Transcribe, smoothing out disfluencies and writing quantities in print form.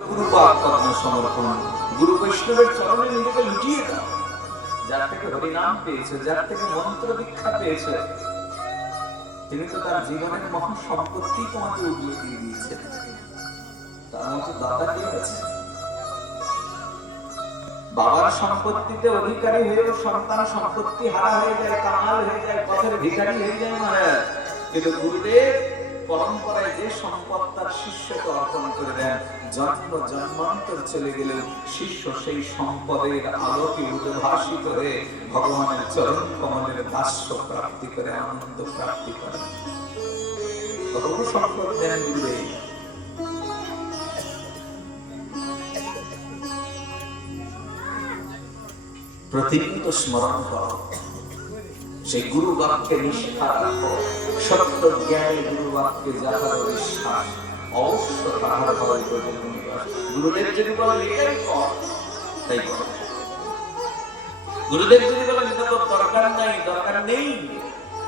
গুরুপাদ সমর্পণ, গুরু বৈষ্ণবের চরণে নিজেকে লুটিয়ে দাও। যার থেকে হরিনাম পেয়েছে, যার থেকে মন্ত্র দীক্ষা পেয়েছে, তিনি তো তার জীবনের মহা সম্পত্তি তোমাকে উগিয়ে দিয়ে দিয়েছেন। তার মতো দাদা কে আছে? বাবার সম্পত্তিতে অধিকারী হয়েও সন্তান সম্পত্তি হারা হয়ে যায়, কাঙাল হয়ে যায়, পথের ভিখারি হয়ে যায় মহারাজ। কিন্তু গুরুদেব পরম্পরায় যে সম্পদ তার শিষ্যকে অর্পণ করে দেন, জন্ম জন্মান্তর চলে গেলেও শিষ্য সেই সম্পদের আলোকে উদ্ভাসিত হয়ে ভগবানের চরণ কমলের দাস্য প্রাপ্তি করে, আনন্দ প্রাপ্তি করে। কত সম্পদ দেন গুরুদেব। প্রতিনিয়ত স্মরণ করো, সেই গুরু বাক্যে নিষ্ঠা রাখো। সত্য জ্ঞানে গুরু বাক্যে যাহার বিশ্বাস, অবশ্য তাহার হয় প্রয়োজন নিবাস। গুরুদেব যদি বলেন এটাই কর, তাই কর। গুরুদেব যদি বলেন